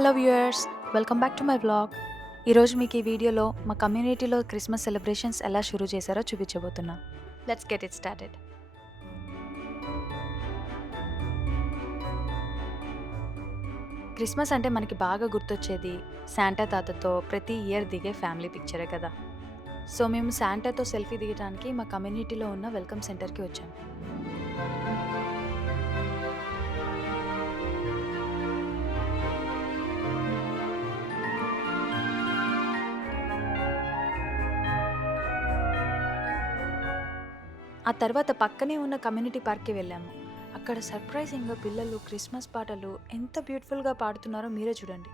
Hello viewers, welcome back to my vlog. ఈరోజు మీకు ఈ వీడియోలో మా కమ్యూనిటీలో క్రిస్మస్ సెలబ్రేషన్స్ ఎలా షురూ చేశారో చూపించబోతున్నా. Let's get it started. Christmas అంటే మనకి బాగా గుర్తొచ్చేది శాంటా తాతతో ప్రతి ఇయర్ దిగే ఫ్యామిలీ పిక్చరే కదా. సో మేము శాంటాతో సెల్ఫీ దిగడానికి మా కమ్యూనిటీలో ఉన్న వెల్కమ్ సెంటర్కి వచ్చాము. ఆ తర్వాత పక్కనే ఉన్న కమ్యూనిటీ పార్క్కి వెళ్ళాము. అక్కడ సర్ప్రైజింగ్గా పిల్లలు క్రిస్మస్ పాటలు ఎంత బ్యూటిఫుల్గా పాడుతున్నారో మీరే చూడండి.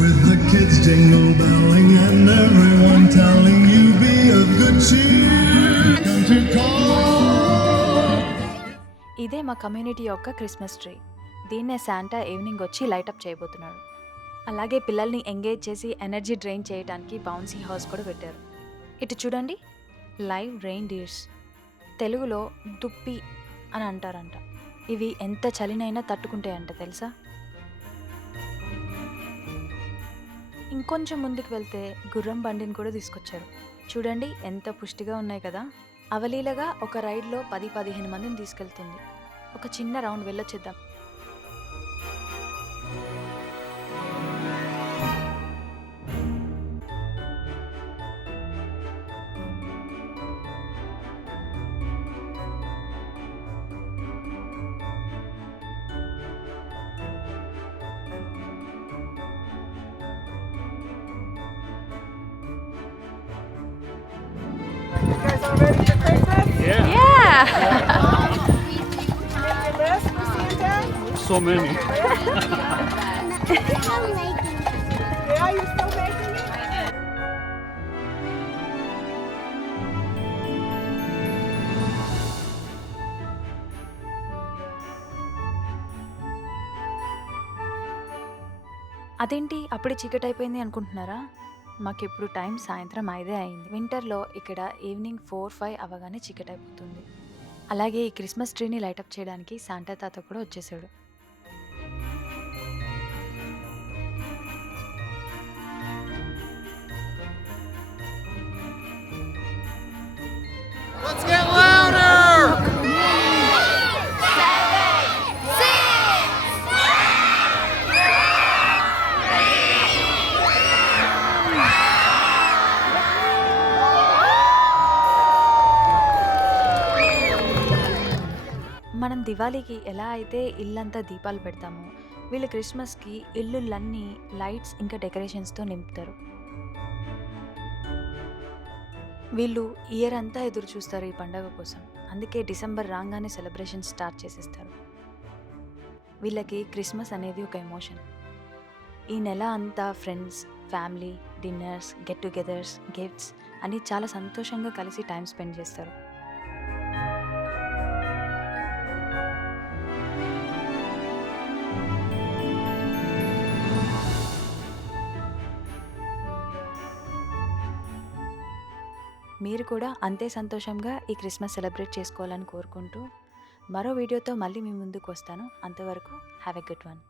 With the kids jingle belling and everyone telling you be of good cheer. Come to call. ఇదే మా కమ్యూనిటీ యొక్క క్రిస్మస్ ట్రీ. దీన్నే శాంటా ఈవినింగ్ వచ్చి లైటప్ చేయబోతున్నాడు. అలాగే పిల్లల్ని ఎంగేజ్ చేసి ఎనర్జీ డ్రైన్ చేయడానికి బౌన్సీ హౌస్ కూడా పెట్టారు. ఇటు చూడండి, లైవ్ రెయిన్ డీర్స్, తెలుగులో దుప్పి అని అంటారంట. ఇవి ఎంత చలినైనా తట్టుకుంటాయంట తెలుసా. ఇంకొంచెం ముందుకు వెళ్తే గుర్రం బండిని కూడా తీసుకొచ్చారు. చూడండి ఎంత పుష్టిగా ఉన్నాయి కదా. అవలీలగా ఒక రైడ్లో 10-15 మందిని తీసుకెళ్తుంది. ఒక చిన్న రౌండ్ వెళ్ళొచ్చేద్దాం. You guys all ready for Christmas? Yeah. Make your list for Santa? So many. Yeah, you're still making it? అదేంటి అప్పుడే చీకటి అయిపోయింది అనుకుంటున్నారా? మాకిప్పుడు టైం సాయంత్రం 5 అయింది. వింటర్లో ఇక్కడ ఈవినింగ్ 4-5 అవ్వగానే చీకటి అయిపోతుంది. అలాగే ఈ క్రిస్మస్ ట్రీని లైటప్ చేయడానికి శాంటా తాత కూడా వచ్చేసాడు. Let's get louder. మనం దివాళీకి ఎలా అయితే ఇల్లంతా దీపాలు పెడతామో, వీళ్ళు క్రిస్మస్కి ఇల్లులన్నీ లైట్స్ ఇంకా డెకరేషన్స్తో నింపుతారు. వీళ్ళు ఇయర్ అంతా ఎదురు చూస్తారు ఈ పండగ కోసం. అందుకే డిసెంబర్ రాగానే సెలబ్రేషన్ స్టార్ట్ చేసేస్తారు. వీళ్ళకి క్రిస్మస్ అనేది ఒక ఎమోషన్. ఈ నెల అంతా friends, family, dinners, get togethers, gifts అని చాలా సంతోషంగా కలిసి టైం స్పెండ్ చేస్తారు. మీరు కూడా అంతే సంతోషంగా ఈ క్రిస్మస్ సెలబ్రేట్ చేసుకోవాలని కోరుకుంటూ మరో వీడియోతో మళ్ళీ మీ ముందుకు వస్తాను. అంతవరకు హ్యావ్ ఎ గుడ్ వన్.